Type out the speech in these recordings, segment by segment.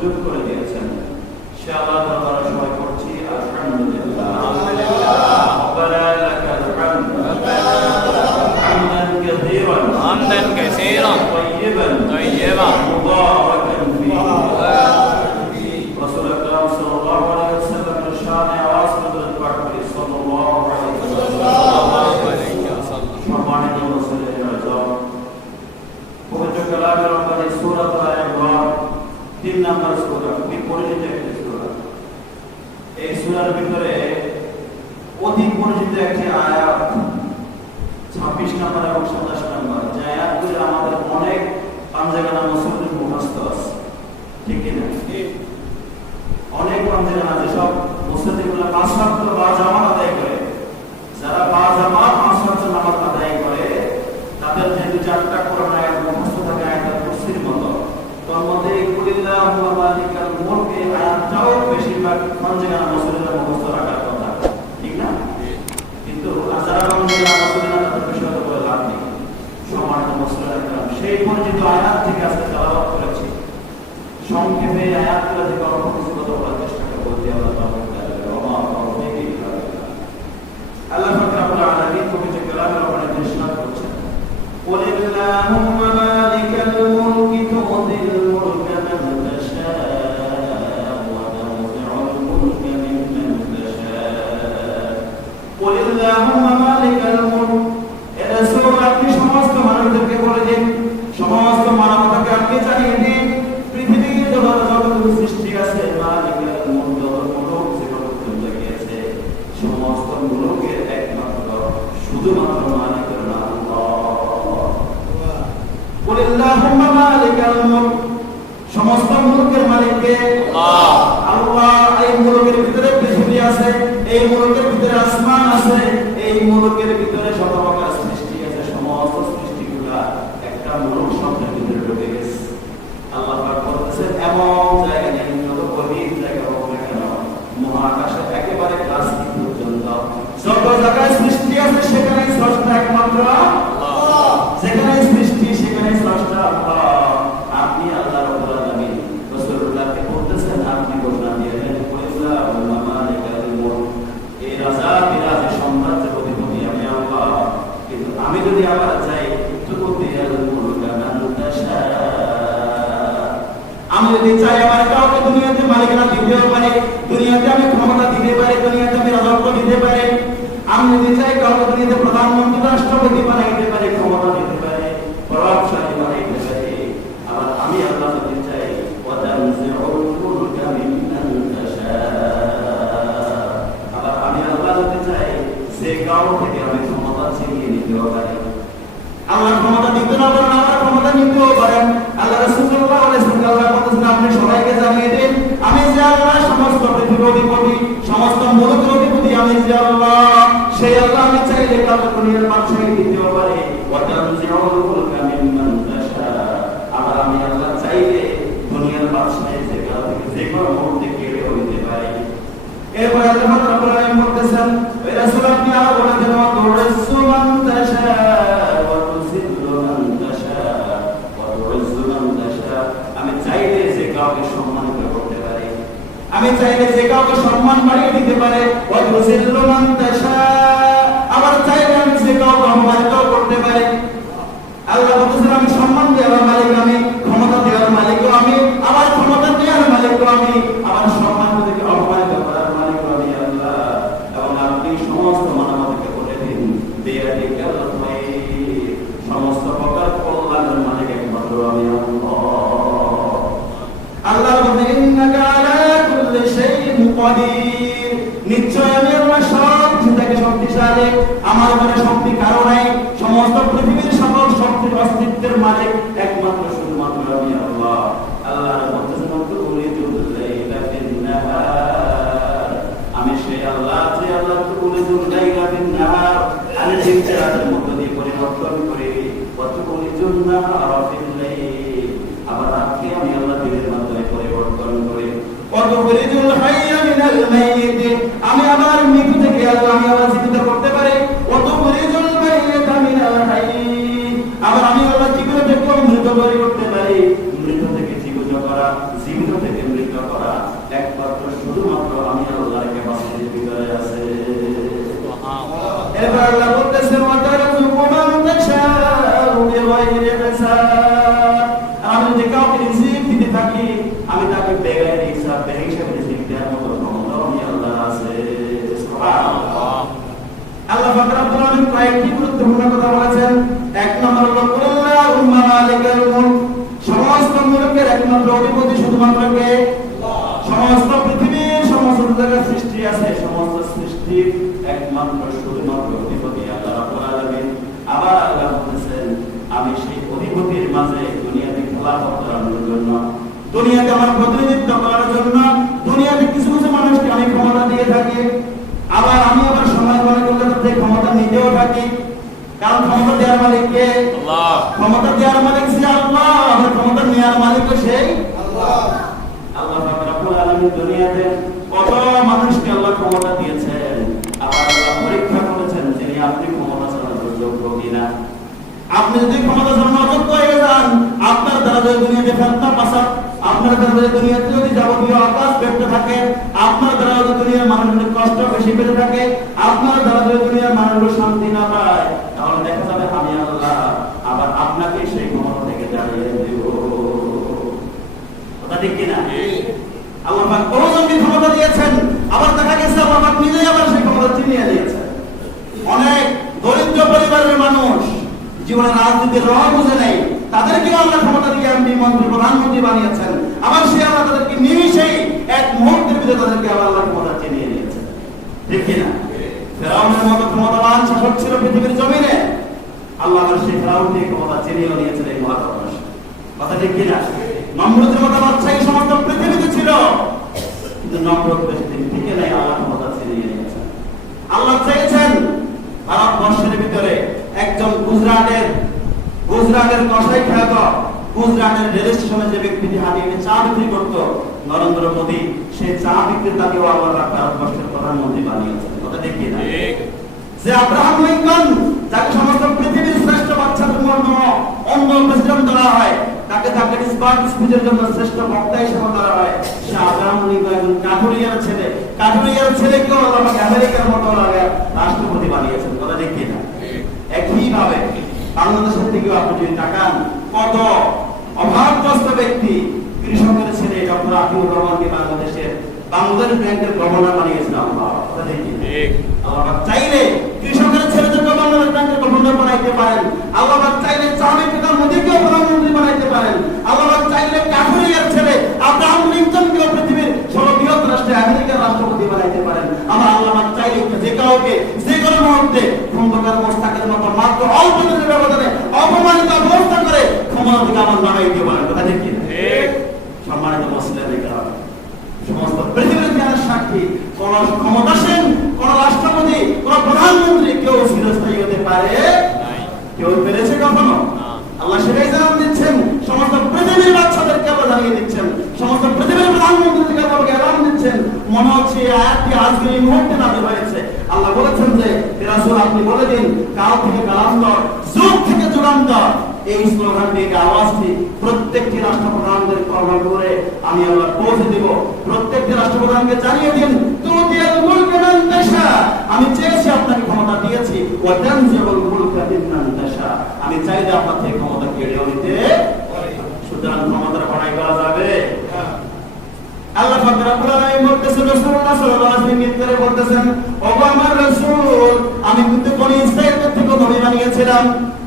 সুযোগ করে দিয়েছেন। সে আল্লাহ দরবারে সবাই করছি আলহামদুলিল্লাহ। ربنا لك الحمد حمدا كثيرا طيبا مباركا فيه رسول الله صلى الله عليه وسلم الشان عاصمة البحر صلى الله عليه وسلم সম্মানিত মুসলিম রাজা পবিত্র কালামের মধ্যে সূরা আল-ইমরান 3 নম্বর সূরা, খুবই পরিচিত একটি সূরা। এই সূরার ভিতরে অতি পরিচিত একটি আয়াত 26 নম্বর এবং 27 নম্বর, যে আয়াতগুলো আমাদের অনেক পাঞ্জাগানা মুসলিম মুখস্থ আছে, ঠিক কি না? অনেক পাঞ্জাগানা যেসব মুসলিমগুলো 5 ওয়াক্ত বা জামাত আদায় করে, যারা বা জামাত 5 ওয়াক্ত নামাজ আদায় করে, তাদের যে 2-4টা কোরআন আয়াত মুখস্থ থাকে আয়াতুল কুরসির মতো, তার মধ্যে কুলিল্লাহু মালিকাল মুলক এই আয়াতটাও বেশিরভাগ পাঞ্জাগানা মুসলিমরা মুখস্থ রাখার কথা, ঠিক না? কিন্তু যারা পাঞ্জাগানা মুসলিমরা তাদের বিষয়ে বলে লাভ নেই। সম্মানিত মুসলিমরা, সেই পরিচিত আয়াত থেকে আজকে তেলাওয়াত করেছি। সংক্ষেপে আয়াতগুলো থেকে অল্প কিছু কথা বলার চেষ্টা করব। আল্লাহ রাব্বুল আলামিন পবিত্র কালামের উপরে ইরশাদ করছেন, কুলিল্লাহুম্মা মালিকাল মুলকি তু'তিল মুলকা মান তাশা'উ ওয়া তানজি'ুল মুলকা মিম্মান তাশা'উ। কুলিল্লাহুম্মা মালিকাল মুলক, এ রাসূল আপনি সমস্ত মানবদেরকে বলে দিন, সমস্ত মানবতাকে আপনি জানিয়ে দিন, পৃথিবীর যত সৃষ্টি আছে, মালিকাল মুলক, যত মুলক যেগুলো লাগিয়েছে, সমস্ত মুলকের একমাত্র শুধুমাত্র মালিকের নাম আল্লাহ। কুলিল্লাহুম্মা মালিকাল মুলক, সমস্ত মুলকের মালিক কে? আল্লাহ। আল্লাহ। এই মুলকের ভিতরে পৃথিবী আছে, এই মুলকের ভিতরে আসমান আছে, এই মুলকের ভিতরে শত প্রকার সৃষ্টি আছে, সমস্ত সৃষ্টিগুলো একটা মুলক শব্দের ভিতরে ঢুকে গেছে। আল্লাহ পাক বলতেছেন, এমন জায়গা নেই, যত গভীর জায়গা হোক না কেন, মহাকাশে একেবারে কাছ পর্যন্ত যত জায়গায় সৃষ্টি আছে, সেখানে স্রষ্টা একমাত্র আল্লাহ। যেখানে সৃষ্টি সেখানে স্রষ্টা আল্লাহ। আপনি আল্লাহ রাব্বুল আলামিন রাসূলুল্লাহকে বলতেছেন, আপনি ঘোষণা দিয়ে দেন, কুলিল্লাহুম্মা মালিকাল মুলক, এই রাজা বিরাজ সাম্রাজ্যের অধিপতি আমি আল্লাহ। কিন্তু আমি যদি আবার চাই, তু'তিল মুলকা মান তাশা', আমি যদি চাই আমার কাউকে দুনিয়াতে মালিকানা দিতে পারি, দুনিয়াতে আমি ক্ষমতা দিতে পারি, দুনিয়াতে আমি রাজত্ব দিতে পারি। আমি যদি চাই কাউকে দুনিয়াতে প্রধানমন্ত্রী, রাষ্ট্রপতি বানাইতে পারি, ক্ষমতা দিতে পারি, প্রভাবশালী বানাইতে পারি। আবার আমি আল্লাহ যদি চাই, ওয়া তানজি'ুল মুলকা মিম্মান তাশা', আবার আমি আল্লাহ যদি চাই যে কাউ থেকে আমি ক্ষমতা ছিনিয়ে নিতেও পারি। আল্লাহ ক্ষমতা দিতে না পারেন, আমার ক্ষমতা নিতেও পারেন। আল্লাহ রাসূল সাল্লাল্লাহু আলাইহি ওয়াসাল্লাম বলেছেন, আপনি সবাইকে জানিয়ে দিন, আমি যে আল্লাহ, সমস্ত পৃথিবীর অধিপতি, সমস্ত মুলকের অধিপতি আমি যে আল্লাহ। সেই আল্লাহ আমি চাইলে কাউকে দুনিয়ার বাদশাহী দিতেও পারে, ওয়া তানজি'ুল মুলকা মিম্মান তাশা', আবার আমি আল্লাহ চাইলে দুনিয়ার বাদশাহী যে কাউ থেকে যে কোনো মুহূর্তে কেড়েও নিতে পারি। এরপর আল্লাহ রাব্বুল আলামিন বলতেছেন, ওই রাসূল আপনি আরো বলে দেন, ওয়া তু'ইজ্জু মান তাশা' ওয়া তুযিল্লু মান তাশা' ওয়া তু'ইজ্জু মান তাশা', আমি চাইলে যে কাউকে সম্মানিত করতে পারি, আমি চাইলে যে কাউকে সম্মান বাড়িয়ে দিতে পারে, ওয়া তুযিল্লু মান তাশা', আবার চাইলে আমি যে কাউকে অপমানিত করতে পারি। আল্লাহ বলতেছেন, আমি সম্মান দেওয়ার মালিক আমি, ক্ষমতা দেওয়ার মালিকও আমি, আবার ক্ষমতা দেওয়ার মালিকও আমি, আবার সম্মান থেকে অপমানিত করার মালিকও আমি আল্লাহ। এবং আপনি সমস্ত মানবতাকে বলে দিন, বিয়াদিকাল খায়র, সমস্ত প্রকার কল্যাণের মালিক একমাত্র আমি আল্লাহ। আল্লাহ বলেন, ইন্নাকা আলা কুল্লি শাইইন কাদির, নিশ্চয় আমি আল্লাহ সব কিছুকে শক্তিশালী, আমার উপরে শক্তি কারো নাই। সমস্ত পৃথিবীর সকল শক্তির অস্তিত্বের মালিক একমাত্র শুধুমাত্র আমি আল্লাহ। আল্লাহ বলতেছেন, তুলিজুল লাইলা ফিন নাহার, আমি সেই আল্লাহ যে আল্লাহ তুলিজুল লাইলা ফিন নাহার, আমি দিনকে রাতের মধ্যে দিয়ে পরিবর্তন করি, ওয়া তুলিজুন নাহারা ফিল লাইল, আবার রাতকে আমি আল্লাহ দিনের মাধ্যমে পরিবর্তন করি, ওয়া তুখরিজুল হাইয়া মিনাল মাইয়িত, আমি আবার মৃত থেকে আল্লাহ আমি আবার জীবিত করতে পারি, ওয়া তুখরিজুল মাইয়িতা মিনাল হাইয়্য, আবার আমি আল্লাহ জীবিত থেকে মৃত তৈরি করতে পারি, মৃত থেকে জীবিত করা, জীবিত থেকে এবার আল্লাহ বলতেছেন ওয়াতারযুকু মান তাশাউ বিগাইরি হিসাব। আমি যদি কাউকে রিজিক দিতে থাকি আমি তাকে বেগাইরি হিসাব বেহিসাবে রিজিক দেওয়ার মতো ক্ষমতা আমি আল্লাহর আছে। সুবহানাল্লাহ। আল্লাহ পাক রব্বুল আলামিন কয়েকটি গুরুত্বপূর্ণ কথা বলেছেন। এক নম্বর হলো কুল্লাহুম্মা মালিকাল মুলক, সমস্ত মুলকের একমাত্র অধিপতি শুধুমাত্র কে? সমস্ত পৃথিবীর সমস্ত জায়গায় সৃষ্টি আছে, সমস্ত সৃষ্টির একমাত্র শুধুমাত্র অধিপতি আল্লাহ রাব্বুল আলামিন। আবার আল্লাহ বলেছেন আমি সেই অধিপতির মাঝে দুনিয়াতে খেলাফত করানোর জন্য, দুনিয়াতে আমার প্রতিনিধিত্ব করার জন্য দুনিয়াতে কিছু কিছু মানুষকে আমি ক্ষমতা দিয়ে থাকি। আবার আমি আবার সময় মনে করলে তাদের ক্ষমতা নিতেও থাকি। কারণ ক্ষমতা দেওয়ার মালিক কে? আল্লাহ। ক্ষমতা দেওয়ার মালিক সে আল্লাহ, আবার ক্ষমতা নেওয়ার মালিকও সেই আল্লাহ। আল্লাহ পাক রব্বুল আলামিন দুনিয়াতে কত মানুষকে আল্লাহ ক্ষমতা দিয়েছেন, আবার আল্লাহ পরীক্ষা করেছেন যে আপনি ক্ষমতা চালানোর যোগ্য কিনা। আপনি যদি ক্ষমতা চালানোর যোগ্য হয়ে যান, আপনার দ্বারা যদি দুনিয়াতে ফেতনা ফাসাদ, আপনার দ্বারা যদি দুনিয়াতে যদি যাবতীয় আকাশ ব্যক্ত থাকে, আপনার দ্বারা যদি দুনিয়ার মানুষের কষ্ট বেশি পেতে থাকে, আপনার দ্বারা যদি দুনিয়ার মানুষ শান্তি না পায়, তাহলে দেখা যাবে আমি আল্লাহ আবার আপনাকে সেই ক্ষমতা থেকে দাঁড়িয়ে দেব। কথা ঠিক কিনা? আল্লাহ পাক বহুজনকে ক্ষমতা দিয়েছেন, আবার দেখা গেছে আল্লাহ পাক নিজেই আবার সেই ক্ষমতা ছিনিয়ে নিয়েছেন। অনেক দরিদ্র পরিবারের মানুষ জীবনে রাজনীতির রং বুঝে নেই, তাদেরকেও আল্লাহ ক্ষমতা দিয়ে এমপি মন্ত্রী প্রধানমন্ত্রী বানিয়েছেন। আবার সে আল্লাহ তাদেরকে নিমিষেই এক মুহূর্তের ভিতরে তাদেরকে আবার আল্লাহ ক্ষমতা ছিনিয়ে নিয়েছেন। ঠিক কিনা? ফেরাউনের মতো ক্ষমতাবান শাসক ছিল পৃথিবীর জমিনে, আল্লাহ আবার সেই ফেরাউনকে ক্ষমতা ছিনিয়ে নিয়েছেন এই মহাকাশে। কথা ঠিক কিনা? নমরুদের মতো বাদশা এই সমস্ত পৃথিবীতে ছিল, কিন্তু নমরুদ বেশি দিন টিকে নাই, আল্লাহ ক্ষমতা ছিনিয়ে নিয়েছেন। আল্লাহ চেয়েছেন ভারতবর্ষের ভিতরে একজন গুজরাটের কসাই খ্যাত, গুজরাটের রেল স্টেশনে যে ব্যক্তিটি হাঁটিয়ে চা বিক্রি করত নরেন্দ্র মোদী, সেই চা বিক্রেতাকেও আল্লাহ ভারতবর্ষের প্রধানমন্ত্রী বানিয়েছেন। কথা দেখি না? যে আব্রাহাম লিঙ্কন, যাকে সমস্ত পৃথিবীর শ্রেষ্ঠ বাচ্চাদের মধ্যে অন্য প্রেসিডেন্ট ধরা হয়, তাকে স্পিচের জন্য শ্রেষ্ঠ বক্তা হিসেবে ধরা হয়, সে আব্রাহাম লিঙ্কন কাঠুরিয়ার ছেলেকেও আল্লাহ আমেরিকার মতো রাষ্ট্রপতি বানিয়েছেন। কথা দেখি না? একইভাবে বাংলাদেশের দিকেও আপনি যদি তাকান, কত অভাবগ্রস্ত ব্যক্তি, কৃষকের ছেলে ডক্টর আতিউর রহমানকে বাংলাদেশ ব্যাংকের গভর্নর বানিয়েছেন আল্লাহ। কথা দেখি আল্লাহ চাইলে কৃষকের ছেলেদেরকে বাংলাদেশ ব্যাংকের গভর্নর বানাইতে পারেন, আল্লাহ চাইলে চাঁদের পিতার মোদীকেও প্রধানমন্ত্রী বানাইতে পারেন, আল্লাহ চাইলে কাঠুরিয়ার ছেলে আব্রাহাম লিঙ্কনকেও পৃথিবীর সর্ববৃহৎ রাষ্ট্রে আমেরিকার রাষ্ট্রপতি বানাইতে পারেন। আমার আল্লাহ চাইলে যে কাউকে যে কোনো মুহূর্তে খন্দকার মোস্তাকের মতো মাত্র অল্প দিনের ব্যবধানে অপমানিত অবস্থা করে ক্ষমতা থেকে আমার বানাই দিতে পারেন। কথা ঠিক কি? সম্মানিত মুসলিম সমস্ত পৃথিবীর জ্ঞানের সাক্ষী, কোন ক্ষমতাসীন, কোন রাষ্ট্রপতি, কোন প্রধানমন্ত্রী কেউ চিরস্থায়ী হতে পারে? কেউ পেরেছে কখনো? আল্লাহ সেটাই জানান দিচ্ছেন, সমস্ত পৃথিবীর বাচ্চাদেরকে আবার জানিয়ে দিচ্ছেন, সমস্ত পৃথিবীর প্রধানমন্ত্রীকে আবার এলান দিচ্ছেন। মনে হচ্ছে এই আয়াতটি আজকে এই মুহূর্তে নাযিল হয়েছে। আল্লাহ বলেছেন যে রাসূল আপনি বলে দিন, কাল থেকে কালান্তর, যুগ থেকে যুগান্তর, এই স্লোগানটি, এই আওয়াজটি প্রত্যেকটি রাষ্ট্রপ্রধানদের কর্ম করে আমি আল্লাহ পৌঁছে দিব। প্রত্যেকটি রাষ্ট্রপ্রধানকে জানিয়ে দিন, তুতিল মুলকা মান তাশা, আমি চেয়েছি আপনাকে ক্ষমতা দিয়েছি, ওয়া তানজিউল মুলকা মিম্মান তাশা, আমি চাইলে আপনার থেকে ক্ষমতা কেড়েও নিতে পারি। সুতরাং ক্ষমতার বড়াই করা যাবে। আল্লাহ পাক রব্বুল আলামিন বলতেছেন, রাসূলুল্লাহ সাল্লাল্লাহু আলাইহি ওয়াসাল্লাম বলতেছেন, ও আমার রাসূল, আমি কিন্তু বনি ইসরাঈলের থেকে নবী বানিয়েছিলাম।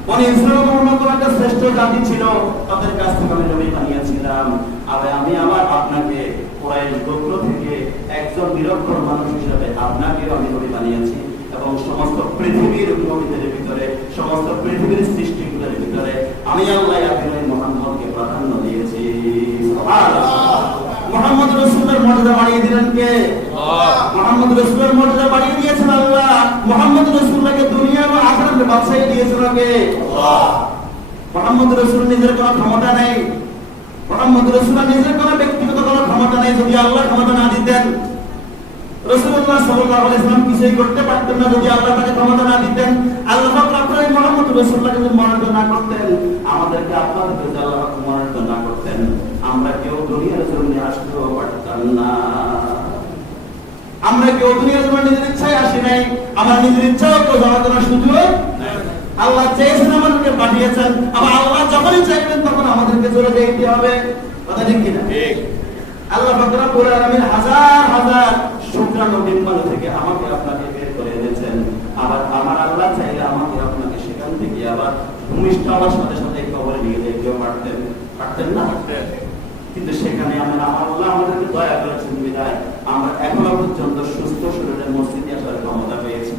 বনি ইসরাঈল মতো একটা শ্রেষ্ঠ জাতি ছিল, তাদের কাছ থেকে আমি নবী বানিয়েছিলাম। আবার আমি আমার আপনাকে কুরাইশ গোত্র থেকে একজন নিরক্ষর মানুষ হিসেবে আপনাকেও আমি নবী বানিয়েছি, এবং সমস্ত পৃথিবীর নবীদের ভিতরে, সমস্ত পৃথিবীর সৃষ্টিগুলোর ভিতরে আমি আল্লাহ আপনাকে মুহাম্মদকে প্রাধান্য দিয়েছি। সুবহানাল্লাহ। মুহাম্মদ রাসূলের মর্যাদা বাড়িয়ে দিলেন কে? আল্লাহ। মুহাম্মদ রাসূলের মর্যাদা বাড়িয়ে দিয়েছেন আল্লাহ। মুহাম্মদ রাসূলকে দুনিয়া ও আখিরাতের বাদশাহী দিয়েছেন কে? আল্লাহ। মুহাম্মদ রাসূল নিজের কোনো ক্ষমতা নেই, মুহাম্মদ রাসূলের নিজের কোনো ব্যক্তিগত কোনো ক্ষমতা নেই। যদি আল্লাহ ক্ষমতা না দিতেন, রাসূলুল্লাহ সাল্লাল্লাহু আলাইহি ওয়াসাল্লাম কিছুই করতে পারতেন না। যদি আল্লাহ তাকে ক্ষমতা না দিতেন, আল্লাহ পাক আপনাকে মুহাম্মদ রাসূলকে যদি মনোনীত না করতেন, আমাদেরকে আপনাদেরকে যদি আল্লাহ পাক মনোনীত না করতেন, আমরা কেউ দুনিয়ার জন্য আসতেও পারতাম না। আমরা কেউ দুনিয়ার জন্য নিজের ইচ্ছায় আসি নাই, আমার নিজের ইচ্ছাও কেউ যাওয়ার জন্য সুযোগ নাই। আল্লাহ চেয়েছেন আমাদেরকে পাঠিয়েছেন, আবার আল্লাহ যখনই চাইবেন তখন আমাদেরকে চলে যেতে হবে। কথা ঠিক কিনা? ঠিক। আল্লাহ পাক রব্বুল আলামিন হাজার হাজার শুকরানো বিমান থেকে আমাকে আপনাকে বের করে এনেছেন। আবার আমার আল্লাহ চাইলে আমাকে আপনাকে সেখান থেকে আবার ভূমিষ্ঠ হওয়ার সাথে সাথে কবরে নিয়ে যেতেও পারতেন না। কিন্তু সেখানে আমার আল্লাহ আমাদেরকে দয়া করেছেন বিধায় আমরা এখনো পর্যন্ত সুস্থ শরীরে মসজিদে আসার ক্ষমতা পেয়েছি।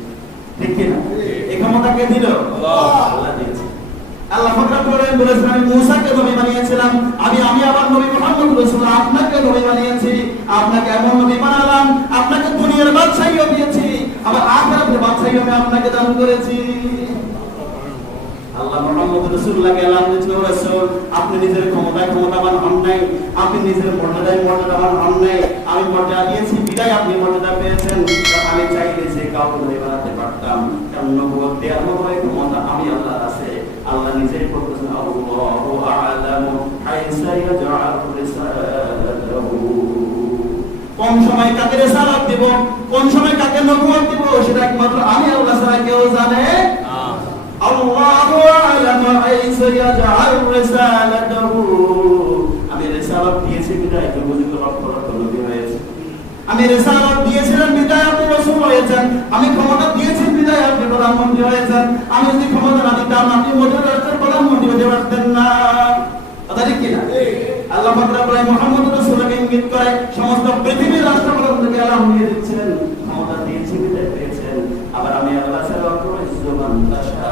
ঠিক কিনা? এই ক্ষমতা কে দিল? আল্লাহ দিয়েছে। আল্লাহ পাক রব্বুল আলামিন বলেছেন, আমি মূসাকে নবী বানিয়েছিলাম, আমি আবার নবী মুহাম্মদ রাসূলুল্লাহ আপনাকে নবী বানিয়েছি, আপনাকে এমন নবী বানালাম, আপনাকে দুনিয়ার বাদশাহীও দিয়েছি, আবার আখিরাতের বাদশাহীও আমি আপনাকে দান করেছি। আল্লাহ মুহাম্মদ রাসূলুল্লাহকে এলান দিয়েছেন, রাসূল আপনি নিজের ক্ষমতাবান হন নাই, আপনি নিজের মর্যাদাবান হন নাই, আমি মর্যাদা দিয়েছি বিদায় আপনি মর্যাদা পেয়েছেন। আমি চাইলে যে কাউকে নবী বানাতে পারতাম, কারণ নবুয়ত দেওয়ার মতো ক্ষমতা আমি আল্লাহর আছে। আল্লাহ নিজেই বলতেছেন, আল্লাহু আ'লামু হাইসা ইয়াজআলু রিসালাতাহু। কোন সময় কাকে রিসালাত দেব, কোন সময় কাকে নবুয়ত দেব, সেটা একমাত্র আমি আল্লাহ ছাড়া কেউ জানে না। আল্লাহু আ'লামু হাইসা ইয়াজআলু রিসালাতাহু। আমি রিসালাত দিয়েছি বিদায় তো বুঝি তো লক্ষ লক্ষ নবী হয়েছে। আমি রিসালাত দিয়েছিলাম বিদায় আপনি রাসূল হয়েছেন। আমি ক্ষমতা দিয়েছি বিদায় আপনি প্রধানমন্ত্রী হয়েছেন। আমি যদি ক্ষমতা না দিতাম আপনি মোটেও রাষ্ট্রের প্রধানমন্ত্রী হতে পারতেন না। কথা ঠিক কিনা? আল্লাহ পাক রব্বুল আলামিন মুহাম্মদ রাসূলকে ইঙ্গিত করে সমস্ত পৃথিবীর রাষ্ট্রপ্রধানকে আল্লাহ নিয়ে দিচ্ছেন, ক্ষমতা দিয়েছি বিদায় পেয়েছেন। আবার আমি আল্লাহ ছাড়া কোনো ইজ্জতমান দাসা,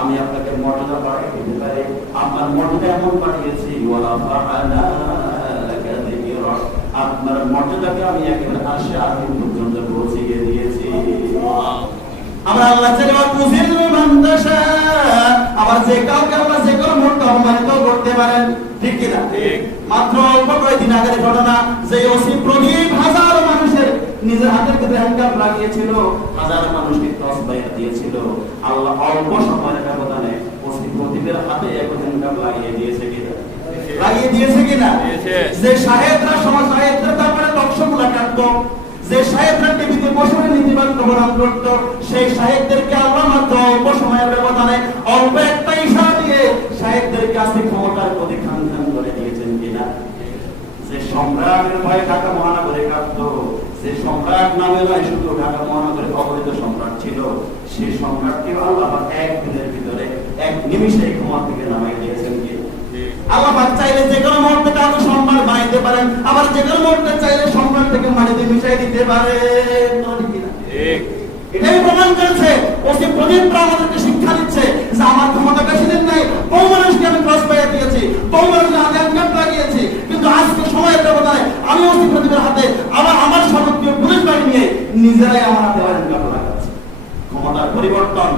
আমি আপনাকে মর্যাদা বাড়িয়ে দিতে পারি, আপনার মর্যাদা এমন বাড়িয়েছি ওয়ালা ফাআনা লাকা যিকরা, আপনার মর্যাদাকে আমি একেবারে আরশে আজিম পর্যন্ত পৌঁছিয়ে দিয়েছি। আমরা আল্লাহ ছাড়া কুযিলু মান দাসা, আবার যে কাউকে আমরা যে কোনো মুহূর্তে অপমানিত করতে পারেন। ঠিক কি না? ঠিক। মাত্র অল্প কয়েকদিন আগের ঘটনা, যে ওসি প্রদীপ হাজার মানুষের নিজের হাতের ভিতরে হ্যান্ডকাপ লাগিয়েছিল, হাজার মানুষকে ক্রস বাইর দিয়েছিল, আল্লাহ অল্প সময়ের ব্যবধানে ওসি প্রদীপের হাতে এক হ্যান্ডকাপ লাগিয়ে দিয়েছে কিনা? লাগিয়ে দিয়েছে কিনা? যে সাহেবরা সমাজ সাহেবরা তারপরে টকশোগুলো কাটতো, যে সাহেবরা টিভিতে বসে নীতিবান প্রবরণ করত, সেই সাহেবদেরকে আল্লাহ মাত্র অল্প সময়ের ব্যবধানে অল্প একটা ইশারা দিয়ে সাহেবদেরকে আজকে ক্ষমতার প্রতি খান করে দিয়েছেন কিনা? যে সম্রাটের ভয়ে ঢাকা মহানগরে কাঁপতো, যে সম্রাট নামে নয় শুধু ঢাকা মহানগরে অবৈধ সম্রাট ছিল, সেই সম্রাটকে আল্লাহ একদিনের ভিতরে এক নিমিষে ক্ষমতা থেকে নামাই দিয়েছেন কি? আল্লাহ পাক চাইলে যে কোনো মুহূর্তে কাউকে সম্রাট বানাইতে পারেন, আবার যে কোনো মুহূর্তে চাইলে সম্রাট থেকে মাটিতে মিশাই দিতে পারেন। ঠিক। এটাই প্রমাণ করছে ওসি প্রদীপরা আমাদেরকে শিক্ষা দিচ্ছে যে আমার ক্ষমতা বেশি দিন নাই, বহু মানুষকে আমি ক্রস ফায়ার দিয়েছি, বহু মানুষকে হাতে হ্যান্ডকাপ লাগিয়েছি, কিন্তু আজকে সময়ের ব্যবধানে আমি ওসি প্রদীপের হাতে আবার আমার সর্বোচ্চ পুলিশ বাহিনী নিয়ে নিজেরাই আমার হাতে হ্যান্ডকাপ লাগাচ্ছি। ক্ষমতার পরিবর্তন।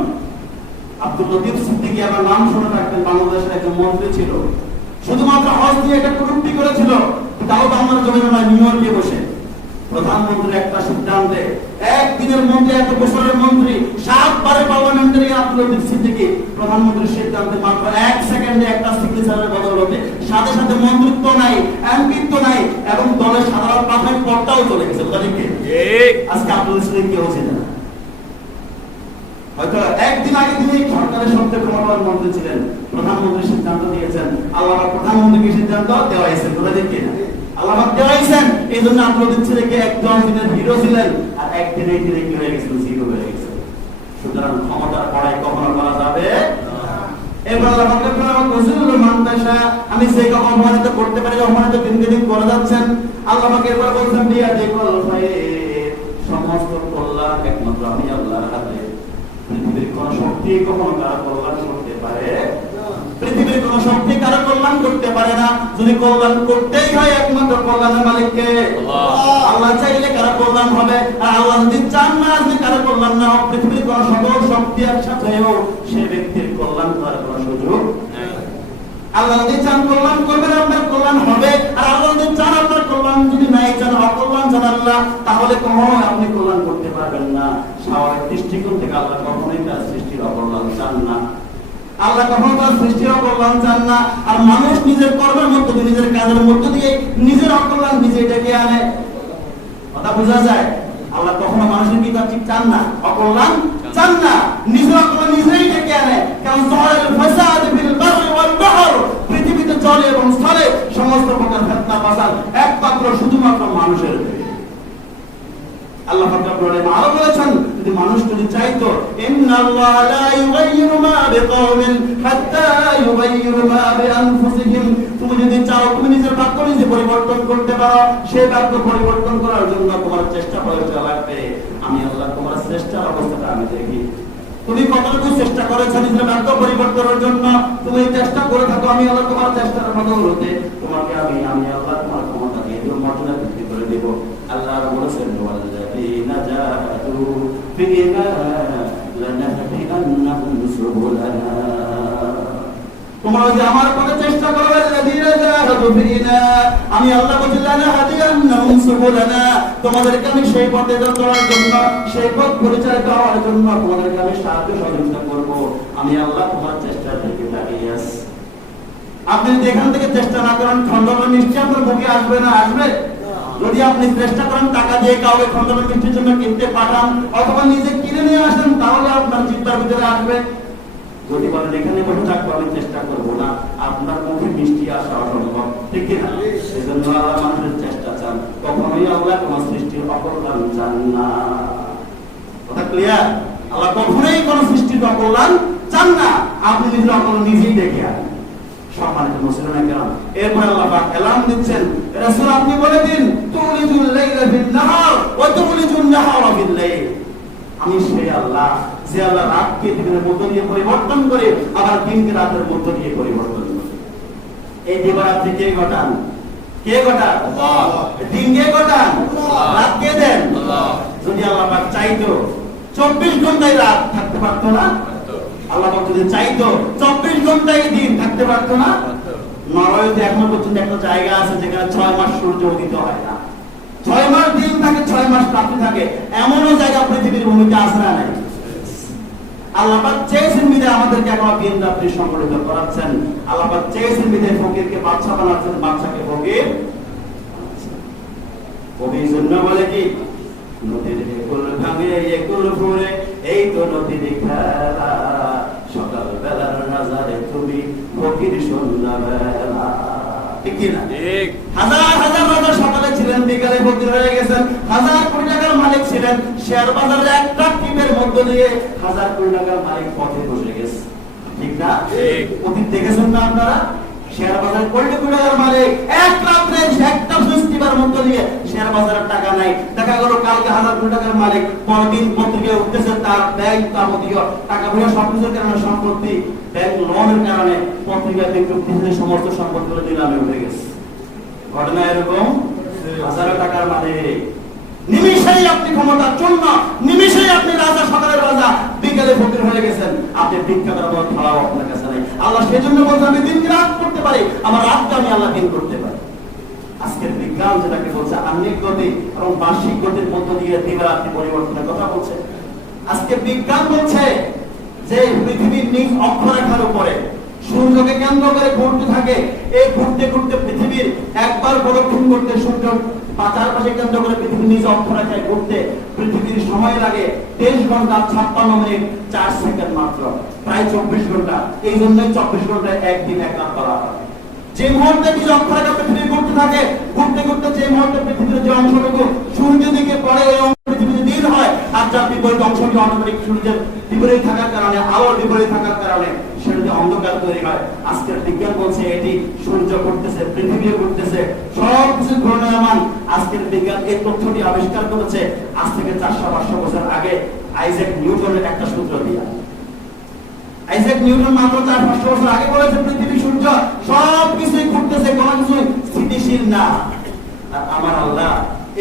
আব্দুল লতিফ সিদ্দিকী আমার নাম শুনে রাখবেন, বাংলাদেশের একজন মন্ত্রী ছিল, শুধুমাত্র হজ দিয়ে একটা কটূক্তি করেছিল, তাও বাংলার জমিনে নয়, নিউ ইয়র্কে বসে প্রধানমন্ত্রীর একটা সিদ্ধান্তে, একদিনের মন্ত্রী, এক বছরের মন্ত্রী, 7 বারের পার্লামেন্টারি আব্দুল লতিফ সিদ্দিকী প্রধানমন্ত্রীর সিদ্ধান্তে মাত্র 1 সেকেন্ডে একটা সিগনেচারের বদৌলতে সাথে সাথে মন্ত্রিত্ব নাই, এমপিত্ব নাই, এবং দলের সাধারণ প্রাথমিক পদটাও চলে গেছে। আজকে আব্দুল সিদ্দিকী কেউ ছিলেন না, হয়তো একদিন আগে তিনি সরকারের সবচেয়ে ক্ষমতাবান মন্ত্রী ছিলেন, প্রধানমন্ত্রী সিদ্ধান্ত দিয়েছেন, আল্লাহ প্রধানমন্ত্রীকে সিদ্ধান্ত দেওয়া হয়েছে। তোরা দেখি না আল্লাহ দেওয়া হয়েছেন, এই জন্য আব্দুল ছিলেন একদম দিনের হিরো ছিলেন, আর একদিনে তিনি কি হয়ে গেছেন? জিরো হয়ে গেছেন। সুতরাং ক্ষমতার পড়াই কখনো করা যাবে না। এবার আল্লাহ কুযিলু মান দাসা, আমি যে কাউকে অপমানিত করতে পারি, অপমানিত দিন দিন করে যাচ্ছেন। আল্লাহ পাক এবার বলছেন বিয়াদিকুল খায়র, সমস্ত কল্যাণ একমাত্র আমি আল্লাহর হাতে। পৃথিবীর কোন শক্তি কখনো কারো কল্যাণ করতে পারে না, পৃথিবীর কোন শক্তি কারো কল্যাণ করতে পারে না। যদি কল্যাণ করতেই হয় একমাত্র কল্যাণের মালিককে আল্লাহ। আল্লাহ চাইলে কারো কল্যাণ হবে, আর আল্লাহ যদি চান না যে কারো কল্যাণ না হোক, পৃথিবীর কোন সকল শক্তি একসাথে হোক, সে ব্যক্তির কল্যাণ করার কোন সুযোগ নেই। আল্লাহ যদি চান কল্যাণ করবেন, আপনার কল্যাণ হবে, আর আল্লাহ যদি চান আপনার কল্যাণ যদি নাই চান, অকল্যাণ চান আল্লাহ, তাহলে কখনো আপনি কল্যাণ করতে পারবেন না। স্বাভাবিক দৃষ্টিকোণ থেকে আল্লাহ কখনোই তার সৃষ্টির অকল্যাণ চান না, আল্লাহ কখনো তার সৃষ্টির অকল্যাণ চান না। আর মানুষ নিজের কর্মের মধ্য দিয়ে, নিজের কাজের মধ্য দিয়ে নিজের অকল্যাণ নিজে ডেকে আনে। কথা বোঝা যায়? আল্লাহ মানুষের কি তা ঠিক চান না? অকল্যাণ চান না, নিজের অকল্যাণ নিজেই ডেকে আনে। কারণ জহরাল ফাসাদ ফিল বাররি ওয়াল বাহর, পৃথিবীতে জলে এবং স্থলে সমস্ত প্রকার ফিতনা ফাসাদ একমাত্র শুধুমাত্র মানুষের। আল্লাহ পাক রব্বুল আলামিন আরো বলেছেন, যদি মানুষ যদি চাইতো, ইন্নাল্লাহ লা ইউগাইয়িরু মা বিকাওমিন হাত্তা ইউগাইয়িরু মা বিআনফুসিহিম। তুমি যদি চাও তুমি নিজের ভাগ্য নিজে পরিবর্তন করতে পারো, সেই ভাগ্য পরিবর্তন করার জন্য তোমার চেষ্টা করে চলা লাগবে। আমি আল্লাহ তোমার চেষ্টার অবস্থাটা আমি দেখি। তুমি কতটুকু চেষ্টা করেছো নিজের ভাগ্য পরিবর্তনের জন্য, তুমি চেষ্টা করে থাকো, আমি আল্লাহ তোমার চেষ্টার বদৌলতে তোমাকে আমি আল্লাহ তোমার ক্ষমতা দিয়ে দেব, মর্যাদা বৃদ্ধি করে দেব। আল্লাহ বলেছেন, ওয়াল্লাযীনা জাহাদু ফিনা লানাহদিয়ান্নাহুম সুবুলানা। তোমরা যে আমার পথে চেষ্টা করবে, আল্লাযীনা জাহাদু ফিনা, আমি আল্লাহ বলছি লানাহদিয়ান্নাহুম সুবুলানা, তোমাদেরকে আমি সেই পথে চলার জন্য, সেই পথ পরিচালিত হওয়ার জন্য তোমাদেরকে আমি সাহায্য সহযোগিতা করব। আমি আল্লাহ তোমার চেষ্টা থেকে তাকিয়ে আছি। আপনি যদি এখান থেকে চেষ্টা না করেন, খণ্ডন মিষ্টি আপনার মুখে আসবে না? আসবে। যদি আপনি চেষ্টা করেন টাকা দিয়ে কাউকে খণ্ডন মিষ্টির জন্য কিনতে পাঠান, অথবা নিজে কিনে নিয়ে আসেন, তাহলে আপনার চিন্তার ভিতরে আসবে। যদি বলেন এখানে বসে থাকবো, আমি চেষ্টা করবো না, আপনার মুখে মিষ্টি আসা অসম্ভব, ঠিক কিনা? সেজন্য আল্লাহ মানুষের চেষ্টা চান, কখনোই আল্লাহ কোন সৃষ্টির অকল্যাণ চান না। কথা ক্লিয়ার? আল্লাহ কখনোই কোন সৃষ্টির অকল্যাণ চান না। আপনি নিজের অকল্যাণ নিজেই দেখে আনেন। সম্মানিত মুসলিম কেরাম, এরপর আল্লাহ পাক এলান দিচ্ছেন, রাসূল আপনি বলে দিন, তুলিজুল লাইলা ফিন নাহার ওয়া তুলিজুন নাহারা ফিল লাইল। আমি সেই আল্লাহ যে আল্লাহ রাতকে দিনের মধ্য দিয়ে পরিবর্তন করে, আবার দিনকে রাতের মধ্য দিয়ে পরিবর্তন করে। এই দিবারাত্রি কে ঘটান? কে ঘটান? আল্লাহ। দিন কে ঘটান? আল্লাহ। রাত কে দেন? আল্লাহ। যদি আল্লাহ পাক চাইতো 24 ঘন্টায় রাত থাকতে পারতো না? আল্লাহ পাক যদি চাইতো 24 ঘন্টায় দিন থাকতে পারতো না? নরওয়েতে এখনো পর্যন্ত একটা জায়গা আছে যেখানে 6 মাস সূর্য উদিত হয় না, 6 মাস দিন থাকে, 6 মাস রাত্রি থাকে। এমনও জায়গা পৃথিবীর ভূমিতে আছে না? নাই। আল্লাহ পাক চেয়েছেন বিধায় আমাদেরকে এখনো দিন রাত্রি সংগঠিত করাচ্ছেন। আল্লাহ পাক চেয়েছেন বিধায় ফকিরকে বাদশা বানাচ্ছেন, বাদশাকে ফকির। কবি জন্য বলে কি, নদীর একুল ভাঙে একুল ফুরে, এই তো নদীর খেলা, সকাল বেলার নাজারে তুমি ফকির সন্ধ্যা বেলা। ঠিক কি না? ঠিক। হাজার হাজার রাজা সকালে ছিলেন, বিকালে ফকির হয়ে গেছেন। হাজার কোটি টাকার মালিক ছিলেন, শেয়ার বাজারের একটা টিমের মধ্য দিয়ে হাজার কোটি টাকার মালিক পথে বসে গেছে। ঠিক না? ঠিক। অতীত দেখেছেন না আপনারা? শেয়ার বাজারে কোটি কোটি টাকার মালিক এক রাত্রে একটা ফেস্টিভালের মধ্য দিয়ে শেয়ার বাজারের টাকা নাই, দেখা গেল কালকে হাজার কোটি টাকার মালিক, পরদিন পত্রিকায় উঠতেছে তার ব্যাংক যাবতীয় টাকা পয়সা সবকিছুর কারণে, সম্পত্তি ব্যাংক লোনের কারণে পত্রিকায় দেখতে সমস্ত সম্পত্তিগুলো নিলামে উঠে গেছে। ঘটনা এরকম, হাজার টাকার মালিক নিমিষেই আপনি ক্ষমতার জন্য, নিমিষেই আপনি রাজা, সকালের রাজা, বিকেলে ফকির হয়ে গেছেন। আপনি ভিক্ষা করার মতো থালাও আপনার কাছে নাই। আল্লাহ সেজন্য বলছে, আমি দিনকে রাত করতে পারি, আমার রাতকে আমি আল্লাহ দিন করতে পারি। আজকের বিজ্ঞান যেটাকে বলছে আহ্নিক গতি এবং বার্ষিক গতির মধ্য দিয়ে দিবারাত্রি পরিবর্তনের কথা বলছে। আজকে বিজ্ঞান বলছে যে পৃথিবীর নিজ অক্ষরেখার উপরে সূর্যকে কেন্দ্র করে ঘুরতে থাকে। এই ঘুরতে ঘুরতে পৃথিবীর একবার প্রদক্ষিণ করতে সূর্য চারপাশে কেন্দ্র করে পৃথিবীর নিজ অক্ষরেখায় ঘুরতে পৃথিবীর সময় লাগে 23 ঘন্টা 56 মিনিট 4 সেকেন্ড মাত্র, প্রায় 24 ঘন্টা। এই জন্যই 24 ঘন্টায় একদিন এক রাত বলা হয়। যে মুহূর্তে নিজ অক্ষরেখা পৃথিবী ঘুরতে থাকে, ঘুরতে ঘুরতে যে মুহূর্তে পৃথিবীর যে অংশটুকু সূর্য দিকে পড়ে, ওই অংশ পৃথিবীতে দিন হয়। আর যার বিপরীত অংশটি অটোমেটিক সূর্যের বিপরীত থাকার কারণে, আলোর বিপরীত থাকার কারণে সেটাতে অন্ধকার তৈরি হয়। আজকের বিজ্ঞান বলছে এটি সূর্য ঘুরতেছে, পৃথিবী ঘুরতেছে, সবকিছু ঘূর্ণায়মান। আজকের বিজ্ঞান এই তথ্যটি আবিষ্কার করেছে আজ থেকে 400-500 বছর আগে আইজ্যাক নিউটনের একটা সূত্র দিয়ে। আইজ্যাক নিউটন মাত্র 400-500 বছর আগে বলেছে পৃথিবী সূর্য সবকিছুই ঘুরতেছে, কোনো কিছু স্থিতিশীল না। আর আমার আল্লাহ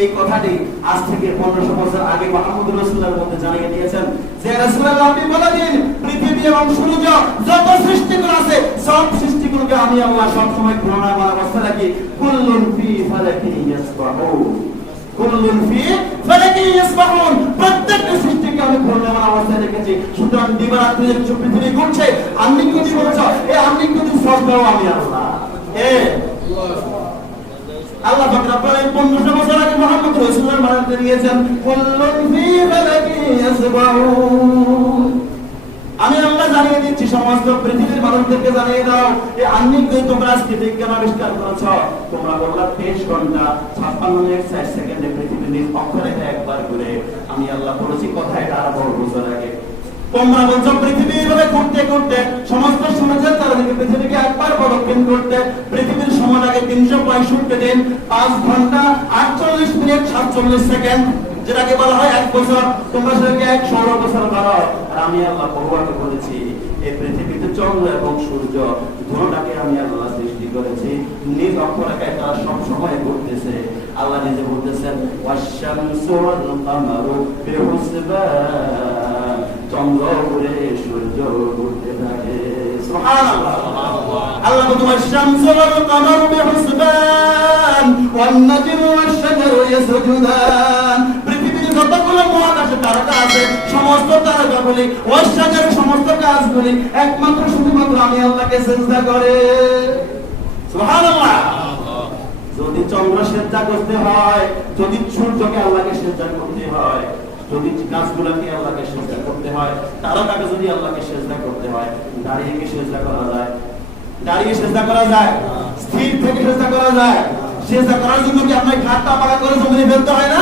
এই কথাটি আজ থেকে 1500 বছর আগে মুহাম্মদ রাসূলুল্লাহর মধ্যে জানিয়ে দিয়েছেন যে রাসূলুল্লাহ আপনি বলে দিন, পৃথিবী এবং সূর্য যত সৃষ্টিগুলো আছে সব সৃষ্টিগুলোকে আমি আল্লাহ সব সময় ঘূর্ণায়মান অবস্থা রাখি। কুল্লুন ফি ফালাকিন ইয়াসবাহুন, কুল্লুন ফি ফালাকিন ইয়াসবাহুন, প্রত্যেকটা সৃষ্টিকে আমি ঘূর্ণায়মান অবস্থায় রেখেছি। সুতরাং দিবারাত্রি যে পৃথিবী ঘুরছে, আহ্নিক গতি বলছে, এই আহ্নিক গতি সবটাও আমি আল্লাহ। আল্লাহ পাক রব্বুল আলামিন 1500 বছর আগে মুহাম্মদ রাসূলুল্লাহর আল্লাহ জানিয়েছেন কুল্লুন ফি ফালাকিন ইয়াসবাহুন। আমি আল্লাহ জানিয়ে দিচ্ছি সমস্ত পৃথিবীর মানুষদেরকে জানিয়ে দাও এই আন্নিক যে তোমরা আজকে বিজ্ঞান আবিষ্কার করেছ, তোমরা বললা 23 ঘন্টা 56 মিনিট 60 সেকেন্ডে পৃথিবীর নিজ অক্ষরেখা একবার করে। আমি আল্লাহ বলেছি কথা এটা আর বড় বছর আগে। তোমরা বলছো পৃথিবী এইভাবে ঘুরতে ঘুরতে সমস্ত সূর্যের চারদিকে পৃথিবীকে একবার প্রদক্ষিণ করতে পৃথিবীর সময় লাগে 365 দিন 5 ঘন্টা 48 মিনিট 47 সেকেন্ড, যেটাকে বলা হয় 1 বছর। তোমরা সেটাকে 100 বছর বাড়াও। আর আমি আল্লাহ বহুবার বলেছি এই পৃথিবীতে চন্দ্র এবং সূর্য দুটোটাকে আমি আল্লাহ সৃষ্টি করেছি নিজ অক্ষরেখায়, তারা সব সময় ঘুরতেছে। আল্লাহ নিজে বলতেছেন ওয়াশ-শামসু ওয়াল কামারু বিহুসবান, চন্দ্র ঘুরে সূর্য ঘুরতে থাকে। সুবহানাল্লাহ। আল্লাহ বলেন ওয়াশ-শামসু ওয়াল কামারু বিহুসবান ওয়ান নাজমু ওয়াশ-শাজারু ইয়াসজুদান। পৃথিবীর যতগুলো মহাকাশে তারকা আছে সমস্ত তারকাগুলি ওয়াশ-শাজারু সমস্ত গাছগুলি একমাত্র শুধুমাত্র আমি আল্লাহকে সিজদা করে। সুবহানাল্লাহ। যদি চন্দ্র সিজদা করতে হয়, যদি সূর্যকে আল্লাহকে সিজদা করতে হয়, যদি গাছগুলোকে আল্লাহকে সিজদা করতে হয়, তারকাকে যদি আল্লাহকে সিজদা করতে হয়, দাঁড়িয়ে কি সিজদা করা যায়? দাঁড়িয়ে সিজদা করা যায়? স্থির থেকে সিজদা করা যায়? সিজদা করার জন্য কি আপনাকে ঘাটটা পাকা করে জমিনে ফেলতে হয় না?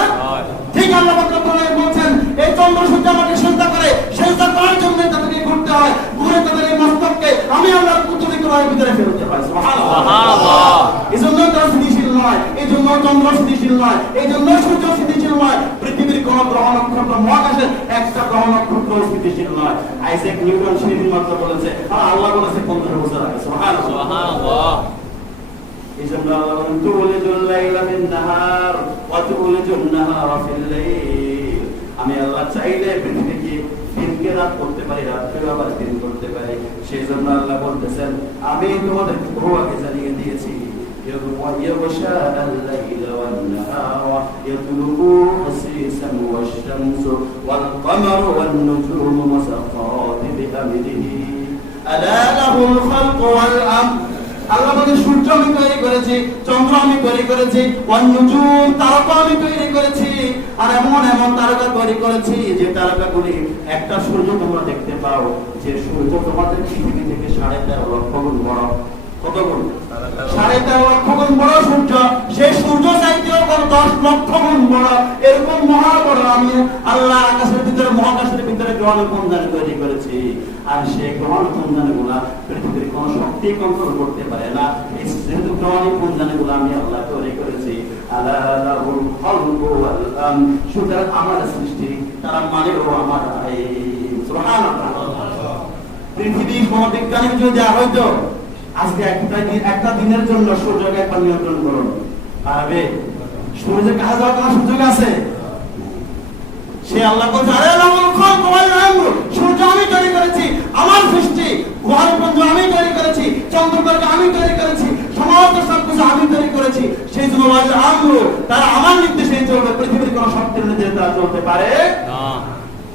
ঠিক আল্লাহ পাক রব্বুল আলামিন বলছেন এই চন্দ্র সূর্য আমাকে সিজদা করে, সিজদা করার জন্য তাদেরকে ঘুরতে হয়, ঘুরে তাদের এই মস্তককে আমি আল্লাহর কুদরতি করার ভিতরে ফেলতে হয়। সুবহানাল্লাহ। সুবহানাল্লাহ। এজন্য তারা স্থিতিশীল নয়, এজন্য চন্দ্র স্থিতিশীল নয়, এজন্য সূর্য স্থিতিশীল নয়। পৃথিবীর কোন গ্রহ নক্ষত্র মহাকাশের একটা গ্রহ নক্ষত্র স্থিতিশীল নয়। আইজ্যাক নিউটন সেদিন মাত্র বলেছে, আর আল্লাহ বলেছে 15 বছর আগে। সুবহানাল্লাহ। সুবহানাল্লাহ। এজন্য আল্লাহ বলেন তুলিজুল লাইলা ফিন নাহার ওয়া তুলিজুন নাহারা ফিল লাইল। আমি আল্লাহ চাইলে পৃথিবীকে দিনকে রাত করতে পারি, রাতকে আবার দিন করতে পারি। সেজন্য আল্লাহ বলতেছেন আমি তোমাদেরকে বহু আগে জানিয়ে দিয়েছি يغشى الليل والنهار يطلبه حسيسا والشمس والقمر والنجوم مسخرات بأمره ألا له الخلق والأمر। আল্লাহ বলেন সূর্য আমি তৈরি করেছি, চন্দ্র আমি তৈরি করেছি, ওয়ান-নুজুম তারকা আমি তৈরি করেছি, আর এমন এমন তারকা তৈরি করেছি যে তারকাগুলি একটা সূর্য তোমরা দেখতে পাও যে সূর্য তোমাদের পৃথিবী থেকে 13.5 লক্ষ গুণ বড়। কত গুণ? 13.5 লক্ষ গুণ বড় সূর্য। সেই সূর্য চাইতেও 10 লক্ষ গুণ বড়। এরকম মহা বড় আমি আল্লাহ আকাশের ভিতরে মহাকাশের ভিতরে গ্রহণপুঞ্জানি তৈরি করেছি। আর সেই গ্রহণপুঞ্জানিগুলা পৃথিবীর কোন শক্তি কন্ট্রোল করতে পারে না। এই যেহেতু গ্রহণপুঞ্জানিগুলা আমি আল্লাহ তৈরি করেছি। আলা লাহুল খালকু ওয়াল আমর, সুতরাং আমার সৃষ্টি তারা মানেও আমার আইন। সুবহানাল্লাহ। পৃথিবীর কোন বিজ্ঞানী যদি হয়তো আজকে একটা দিনের জন্য সূর্যকে একবার নিয়ন্ত্রণ করুন, পারবে? সূর্যের কাছে যাওয়ার কোনো সুযোগ আছে? সে আল্লাহ বলছে আরে লাহুল খালকু ওয়াল আমর, সূর্য আমি তৈরি করেছি, আমার সৃষ্টি, গ্রহণপুঞ্জ আমি তৈরি করেছি, চন্দ্রকে আমি তৈরি করেছি, সমস্ত সবকিছু আমি তৈরি করেছি। সেই জন্য ওয়াল আমর, তারা আমার নির্দেশে চলবে, পৃথিবীর কোনো শক্তির নির্দেশে তারা চলতে পারে না।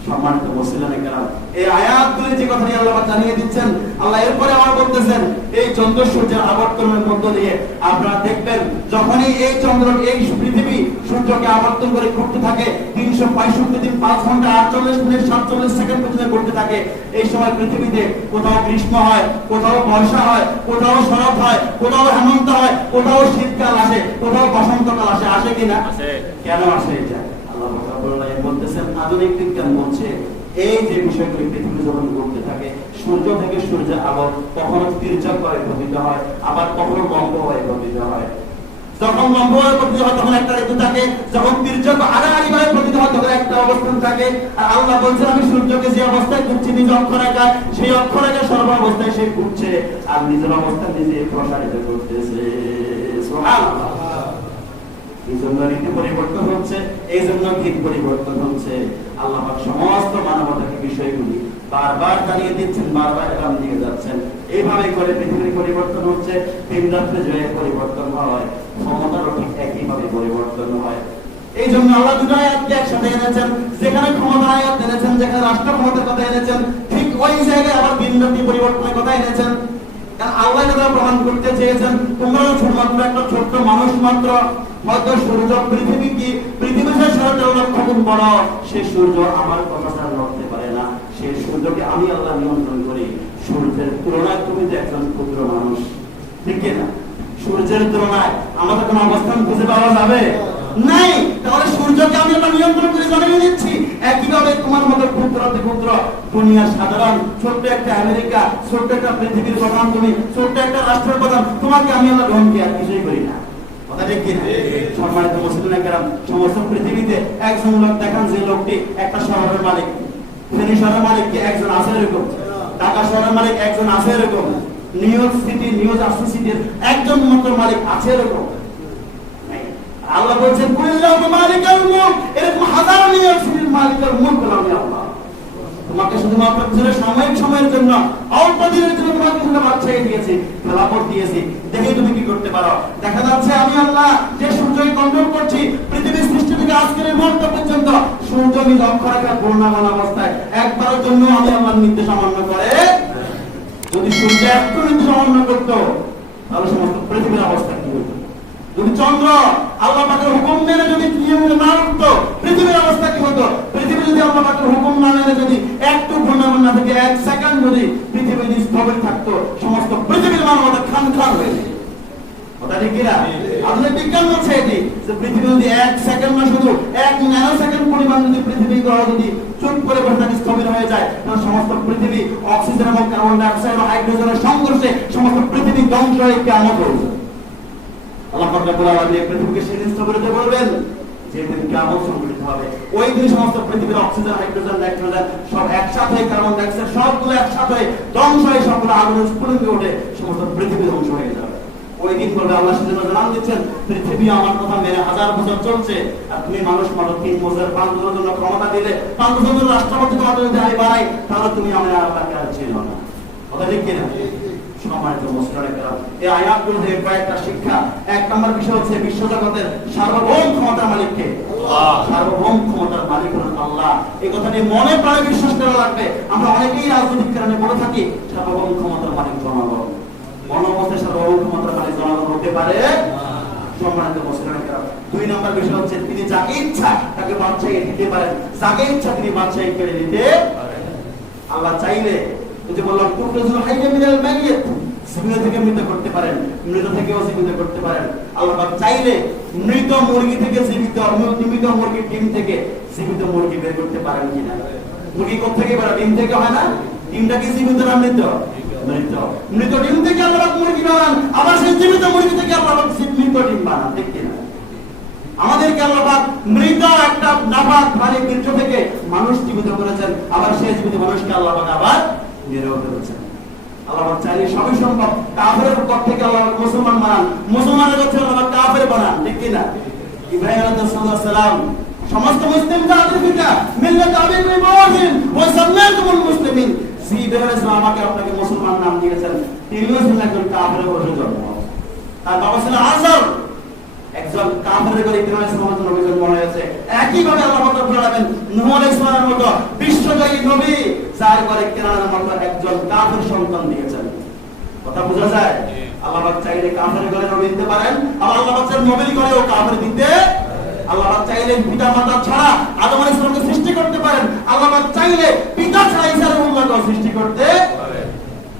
সম্মানিত মুসলিমে কেরাম, এই আয়াতগুলি যে কথা নিয়ে আল্লাহ জানিয়ে দিচ্ছেন, আল্লাহ এরপরে আবার বলতেছেন এই চন্দ্র সূর্যের আবর্তনের মধ্য দিয়ে আপনারা দেখবেন যখনই এই চন্দ্র এই পৃথিবী সূর্যকে আবর্তন করে ঘুরতে থাকে 365 দিন 5 ঘন্টা 48 মিনিট 47 সেকেন্ড পর্যন্ত ঘুরতে থাকে। এই সময় পৃথিবীতে কোথাও গ্রীষ্ম হয়, কোথাও বর্ষা হয়, কোথাও শরৎ হয়, কোথাও হেমন্ত হয়, কোথাও শীতকাল আসে, কোথাও বসন্তকাল আসে। আসে কিনা? কেন আসে এটা? বলতেছেন আধুনিক বিজ্ঞান বলছে এই যে বিষয়গুলি পৃথিবী যখন ঘুরতে থাকে সূর্য থেকে সূর্যের আলো কখনো তির্যক করে পতিত হয়, আবার কখনো লম্ব হয়ে পতিত হয়। যখন লম্ব হয়ে পতিত হয় তখন একটা ঋতু থাকে, যখন তির্যক আড়াআড়ি ভাবে পতিত হয় তখন একটা অবস্থান থাকে। আর আল্লাহ বলছেন আমি সূর্যকে যে অবস্থায় ঘুরছি নিজ অক্ষরেখায়, সেই অক্ষরেখায় সর্বাবস্থায় সে ঘুরছে আর নিজের অবস্থা নিজে প্রসারিত করতেছে। সুবহানাল্লাহ। এই জন্য ঋতু পরিবর্তন হচ্ছে, এই জন্য দিন পরিবর্তন হচ্ছে। আল্লাহ পাক সমস্ত মানবতাকে বিষয়গুলি বারবার জানিয়ে দিচ্ছেন, বারবার এলাম দিয়ে যাচ্ছেন। এইভাবে করে পৃথিবীর পরিবর্তন হচ্ছে। দিন রাত্রে যে পরিবর্তন হয়, ক্ষমতারও ঠিক একইভাবে পরিবর্তন হয়। এই জন্য আল্লাহ দুটো আয়াতকে একসাথে এনেছেন। যেখানে ক্ষমতার আয়াত এনেছেন, যেখানে রাষ্ট্র ক্ষমতার কথা এনেছেন, ঠিক ওই জায়গায় আবার দিন রাত্রি পরিবর্তনের কথা এনেছেন। আল্লাহ এটা প্রমাণ করতে চেয়েছেন তোমরা শুধুমাত্র একটা ছোট্ট মানুষ মাত্র, হয়তো সূর্য পৃথিবী কি পৃথিবীর সাথে আগুন বড়, সেই সূর্য আমার কথা ছাড়া লড়তে পারে না। সেই সূর্যকে আমি আল্লাহ নিয়ন্ত্রণ করি। সূর্যের তুলনায় তুমি তো একজন ক্ষুদ্র মানুষ, ঠিক না? সূর্যের তুলনায় আমাদের কোন অবস্থান খুঁজে পাওয়া যাবে নাই। তাহলে সূর্যকে আমি আল্লাহ নিয়ন্ত্রণ করে জানিয়ে দিচ্ছি। একইভাবে তোমার মতো ক্ষুদ্র ক্ষুদ্র দুনিয়ার সাধারণ ছোট্ট একটা আমেরিকা, ছোট্ট একটা পৃথিবীর প্রধান, তুমি ছোট্ট একটা রাষ্ট্রের প্রধান, তোমাকে আমি আল্লাহ গ্রহণ কি আর কিছুই করি না। কথা ঠিক কিনা? সম্মানিত মুসলিম কেরাম, সমস্ত পৃথিবীতে একজন লোক দেখান যে লোকটি একটা শহরের মালিক। ফেনী শহরের মালিক কি একজন আছে এরকম? ঢাকা শহরের মালিক একজন আছে এরকম? New York city, new jersey সিটির একজন মাত্র মালিক আছে এরকম? আল্লাহ বলছেন কুল্লাহু মালিকাল মুলক, এরকম হাজার নিউ ইয়র্ক সিটির মালিকের মুলক আমি আল্লাহ। তোমাকে শুধুমাত্র সাময়িক সময়ের জন্য, অল্প দিনের জন্য তোমাকে শুধু বাচ্চাই দিয়েছি, খেলাপথ দিয়েছি, দেখে তুমি কি করতে পারো। দেখা যাচ্ছে আমি আল্লাহ যে সূর্যকে কন্ট্রোল করছি, পৃথিবীর সৃষ্টি থেকে আজকের এই মুহূর্ত পর্যন্ত সূর্য আমি লক্ষ্য রাখা পূর্ণাঙ্গ অবস্থায় একবারের জন্য আমি আল্লাহর নির্দেশ অমান্য করে। যদি সূর্য একটু নির্দেশ অমান্য করতো তাহলে সমস্ত পৃথিবীর অবস্থা কি হতো? যদি চন্দ্র আল্লাহ পাকের হুকুম মেনে যদি নিয়মিত না উঠতো, পৃথিবীর অবস্থা কি হতো? পৃথিবী যদি আল্লাহ পাকের হুকুম না মেনে যদি একটু ঘূর্ণায়মান না থেকে এক সেকেন্ড যদি পৃথিবী স্থবির থাকতো, সমস্ত পৃথিবীর মানবতা খান খান হয়ে যেত। কথা ঠিক কিনা? আধুনিক বিজ্ঞান বলছে এটি যে পৃথিবী যদি এক সেকেন্ড না শুধু এক ন্যানো সেকেন্ড পরিমাণ যদি পৃথিবী গ্রহ যদি চুপ করে বসে থাকে, স্থবির হয়ে যায়, তাহলে সমস্ত পৃথিবী অক্সিজেন এবং কার্বন ডাই অক্সাইড ও হাইড্রোজেনের সংঘর্ষে সমস্ত পৃথিবী ধ্বংস হয়ে কিয়ামত হয়ে যাবে। আল্লাহ পাক রব্বুল আলামিন পৃথিবীকে সেদিন স্থবিরতা বলবেন যেদিন কিয়ামত সংঘটিত হবে। ওই দিন সমস্ত পৃথিবীর অক্সিজেন, হাইড্রোজেন, নাইট্রোজেন সব একসাথে, কার্বন ডাই অক্সাইড সবগুলো একসাথে ধ্বংস হয়ে সবগুলো আগুনের স্ফুলিঙ্গে ওঠে, সমস্ত পৃথিবী ধ্বংস হয়ে যাবে। ওই দিন বলবে আল্লাহ সেদিন জানান দিচ্ছেন, পৃথিবী আমার কথা মেনে 1000 বছর চলছে, আর তুমি মানুষ মাত্র 3 বছর 5 বছরের জন্য ক্ষমতা দিলে, 5 বছরের রাষ্ট্রপতি তোমাদের যদি আমি বাড়াই, তাহলে তুমি আমার আল্লাহকে আর চিনো না। কথা ঠিক কিনা? সম্মানিত মুসলিমেরা, এই আয়াতগুলো থেকে কয়েকটা শিক্ষা। এক নম্বর বিষয় হচ্ছে বিশ্বজগতের সার্বভৌম ক্ষমতার মালিক কে? আল্লাহ। সার্বভৌম ক্ষমতার মালিক হলেন আল্লাহ। এই কথা নিয়ে মনে প্রাণে বিশ্বাস করা লাগবে। আমরা অনেকেই রাজনৈতিক কারণে বলে থাকি সার্বভৌম ক্ষমতার মালিক জনগণ। মনোমতে সার্বভৌম ক্ষমতার মালিক জনগণ হতে পারে? সম্মানিত মুসলিমেরা, 2 নম্বর বিষয় হচ্ছে তিনি যাকে ইচ্ছা তাকে বাদশাহী দিতে পারেন, যাকে ইচ্ছা তিনি বাদশাহী কেড়ে নিতে পারেন। আল্লাহ চাইলে যে বললাম তুফরিজুল হাইয়্য মিনাল মাইয়্যিত, জীবিত থেকে মৃত করতে পারেন, মৃত থেকেও জীবিত করতে পারেন। আল্লাহ পাক চাইলে মৃত মুরগি থেকে জীবিত, জীবিত মুরগির ডিম থেকে জীবিত মুরগি বের করতে পারেন কিনা? মুরগি কোথা থেকে বের হয়? ডিম থেকে হয় না? ডিমটা কি জীবিত না মৃত? মৃত। মৃত ডিম থেকে আল্লাহ পাক মুরগি বানান, আবার সেই জীবিত মুরগি থেকে আল্লাহ পাক মৃত ডিম বানান, ঠিক কিনা? আমাদেরকে আল্লাহ পাক মৃত একটা নাপাক প্রাণী বীর্য থেকে মানুষ জীবিত করেছেন, আবার সেই জীবিত মানুষকে আল্লাহ পাক আবার মেরেও ফেলেছেন। আল্লাহ পাক চাইলে সবই সম্ভব। কাফেরের পর থেকে আল্লাহ পাক মুসলমান বানান, মুসলমানের কাছে আল্লাহ পাক কাফের বানান, ঠিক কি না? ইব্রাহিম আলাইহিস সালাম সমস্ত মুসলিম জাতির পিতা, মিল্লাত আবিকুম ইব্রাহিম ওয়া সাল্লাতুল মুসলিমিন, ইব্রাহিম আলাইহিস সালাম আমাকে আপনাকে মুসলমান নাম দিয়েছেন। তিনিও ছিলেন একজন কাফেরের ঘরে জন্ম। তার বাবা ছিল আযর, একজন কাফেরের ঘরে ইব্রাহিম আলাইহিস সালামের জন্য জন্ম হয়েছে। একই ভাবে আল্লাহ পাক রব্বুল আলামিন নূহ আলাইহিস সালামের মতো বিশ্বজয়ী নবী যার ঘরে কেনানের মতো একজন কাফের সন্তান দিয়েছেন। কথা বোঝা যায়? আল্লাহ পাক চাইলে কাফের ঘরে নবী দিতে পারেন, আবার আল্লাহ পাক চাইলে নবীর ঘরেও কাফের দিতে। আল্লাহ পাক চাইলে পিতা মাতা ছাড়া আদম আলাইহিস সালামকে সৃষ্টি করতে পারেন, আল্লাহ পাক চাইলে পিতা ছাড়া ঈসা আলাইহিসসালামকে সৃষ্টি করতে পারেন।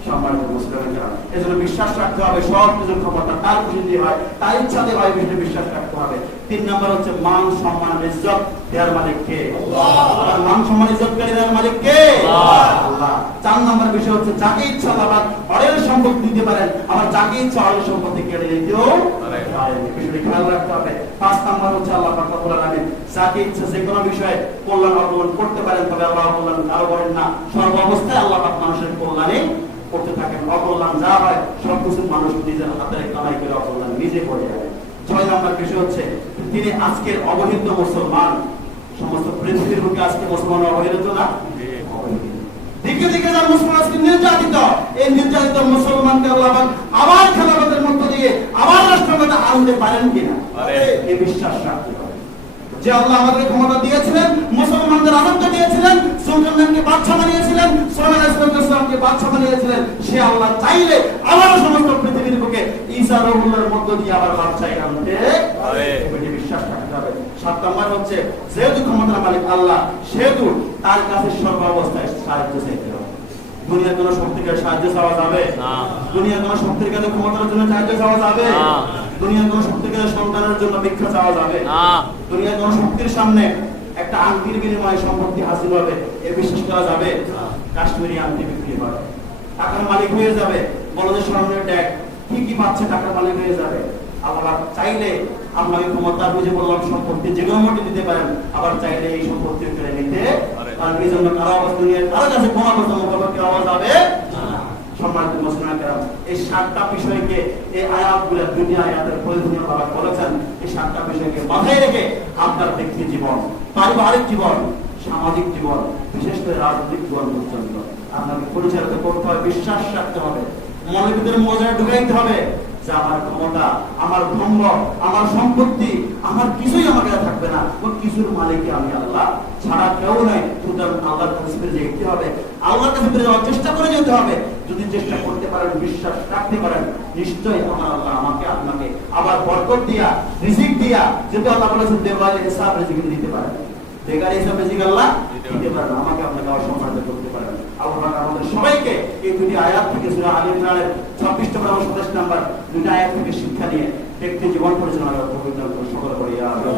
সম্মানিত মুসলিমেরা, এজন্য বিশ্বাস রাখতে হবে সব কিছুর ক্ষমতা তার খুশিতে হয়, তার ইচ্ছাতে হয়, বিষয়ে বিশ্বাস রাখতে হবে। 3 নম্বর হচ্ছে মান সম্মান ইজ্জত দেওয়ার মালিক কে? আল্লাহ। আর মান সম্মান ইজ্জত দেওয়ার মালিক কে? আল্লাহ। 4 নম্বর বিষয় হচ্ছে যাকে ইচ্ছা আল্লাহ পাক অঢেল সম্পদ দিতে পারেন, আবার যাকে ইচ্ছা অঢেল সম্পত্তি কেড়ে নিতেও পারেন। বিষয়টি খেয়াল রাখতে হবে। 5 নম্বর হচ্ছে আল্লাহ পাক রব্বুল আলামিন যাকে ইচ্ছা যে কোনো বিষয়ে কল্যাণ অর্জন করতে পারেন, তবে আল্লাহ আরো বলেন না সর্ব অবস্থায় আল্লাহ পাক মানুষের কল্যাণে করতে থাকেন। অকল্যাণ যা হয় সবকিছু মানুষ নিজের হাতের কামাই করে অকল্যাণ নিজে করে যাবে। 6 নম্বর বিষয় হচ্ছে তিনি আজকের অবহেলিত মুসলমান, সমস্ত পৃথিবীর বুকে আজকে মুসলমান অবহেলিত না? দিকে দিকে যারা মুসলমান আজকে নির্যাতিত, এই নির্যাতিত মুসলমানকে আল্লাহ পাক আবার খেলাফতের মধ্য দিয়ে আবার রাষ্ট্রপতি আনতে পারেন কিনা? এই বিশ্বাস রাখতে হবে যে আল্লাহ আমাদের ক্ষমতা দিয়েছিলেন, মুসলমানদের রাজত্ব দিয়েছিলেন, সুলতানকে বাদশা বানিয়েছিলেন, সুলাইমান আলাইহিস সালামকে বাদশা বানিয়েছিলেন। সে আল্লাহ চাইলে আবার সমস্ত পৃথিবীর বুকে ঈসা রুহুল্লাহর মধ্য দিয়ে আবার বাদশাহী আনতে পারে। এই বিশ্বাস রাখতে হবে। 7 নম্বর হচ্ছে যেহেতু ক্ষমতার মালিক আল্লাহ, সেহেতু তার কাছে সর্বাবস্থায় সাহায্য চাইতে হবে। দুনিয়ার কোন শক্তিকে সাহায্য চাওয়া যাবে না, দুনিয়ার কোন শক্তির কাছে ক্ষমতার জন্য সাহায্য চাওয়া যাবে না, দুনিয়ার কোন শক্তির কাছে সন্তানের জন্য ভিক্ষা চাওয়া যাবে না, দুনিয়ার কোন শক্তির সামনে একটা আংটির বিনিময়ে সম্পত্তি হাসিল হবে এ বিশ্বাস করা যাবে না। কাশ্মীরি আংটি বিক্রি করে টাকার মালিক হয়ে যাবে, বড়দের স্মরণের ট্যাগ ঠিকই পাচ্ছে, টাকার মালিক হয়ে যাবে। আবার চাইলে আপনাকে ক্ষমতা বুঝে বললাম সম্পত্তি যে কোনো মতে দিতে পারেন, আবার চাইলে এই সম্পত্তি কেড়ে নিতে পারেন। এই জন্য কারো অবস্থা নিয়ে কারো কাছে কোনো অবস্থা মোকাবেলা হওয়া যাবে না। সম্মানিত মুসলমান কেরাম, এই 7টা বিষয়কে এই আয়াতগুলো দুনিয়া আয়াতের প্রয়োজনীয় ভাবে বলেছেন। এই 7টা বিষয়কে মাথায় রেখে আপনার ব্যক্তি জীবন, পারিবারিক জীবন, সামাজিক জীবন, বিশেষ করে রাজনৈতিক জীবন পর্যন্ত আপনাকে পরিচালিত করতে হবে। বিশ্বাস রাখতে হবে, মনের ভিতরে মজায় ঢুকাইতে হবে যে আমার ক্ষমতা, আমার ধর্ম, আমার সম্পত্তি, আমার কিছুই আমাকে থাকবে না, ও কিছুর মালিককে আমি আল্লাহ ছাড়া কেউ নাই। সুতরাং আল্লাহর কাছে ফিরে যেতে হবে, আল্লাহর কাছে ফিরে যাওয়ার চেষ্টা করে যেতে হবে। যদি চেষ্টা করতে পারেন, বিশ্বাস রাখতে পারেন, নিশ্চয়ই আমার আল্লাহ আমাকে আপনাকে আবার বরকত দিয়া, রিজিক দিয়া, যেহেতু আল্লাহ বলেছেন বেগার হিসাব রিজিক দিতে পারেন, বেগার হিসাব রিজিক আল্লাহ দিতে পারেন, আমাকে আপনাকে আবার সম্মানিত করতে পারেন। আল্লাহ আমাদের সবাইকে এই দুটি আয়াত থেকে সূরা আলে ইমরানের 26 নম্বর এবং 27 নম্বর দুটি আয়াত থেকে শিক্ষা নিয়ে ব্যক্তি জীবন পরিচালনা করার তৌফিক দান করুন। সকলে বলি ইয়া আল্লাহ।